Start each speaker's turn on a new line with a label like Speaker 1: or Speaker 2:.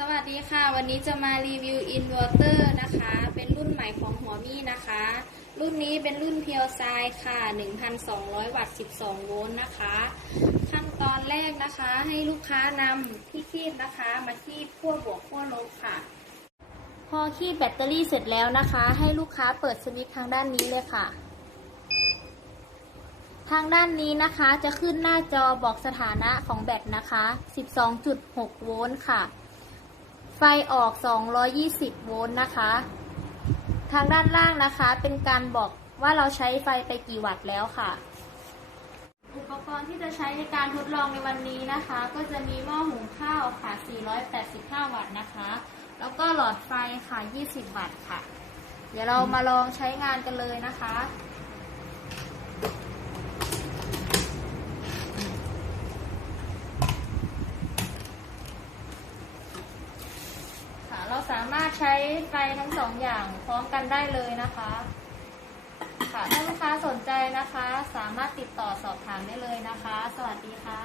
Speaker 1: สวัสดีค่ะ วันนี้จะมารีวิวอินเวอร์เตอร์นะคะ เป็นรุ่นใหม่ของหัวมี่นะคะ รุ่นนี้เป็นรุ่นเพียวไซค่ะ 1,200 วัตต์ 12 โวลต์นะคะ ขั้นตอนแรกนะคะให้ลูกค้านำที่คีบนะคะ มาคีบขั้วบวกขั้วลบค่ะ พอคีบแบตเตอรี่เสร็จแล้วนะคะ ให้ลูกค้าเปิดสวิตช์ทางด้านนี้เลยค่ะทางด้านนี้นะคะจะขึ้นหน้าจอบอกสถานะของแบตนะคะ 12.6 โวลต์ค่ะ ฟออก 220 โวลต์นะคะ ทางด้านล่างนะคะ เป็นการบอกว่าเราใช้ไฟไปกี่วัตต์แล้วค่ะ อุปกรณ์ที่จะใช้ในการทดลองในวันนี้นะคะ ก็จะมีหม้อหุงข้าวค่ะ 485 วัตต์นะคะ แล้วก็หลอดไฟค่ะ 20 วัตต์ค่ะ เดี๋ยวเรามาลองใช้งานกันเลยนะคะค่ะ เราสามารถใช้ไฟทั้งสองอย่างพร้อมกันได้เลยนะคะ ค่ะถ้าลูกค้าสนใจนะคะ สามารถติดต่อสอบถามได้เลยนะคะ สวัสดีค่ะ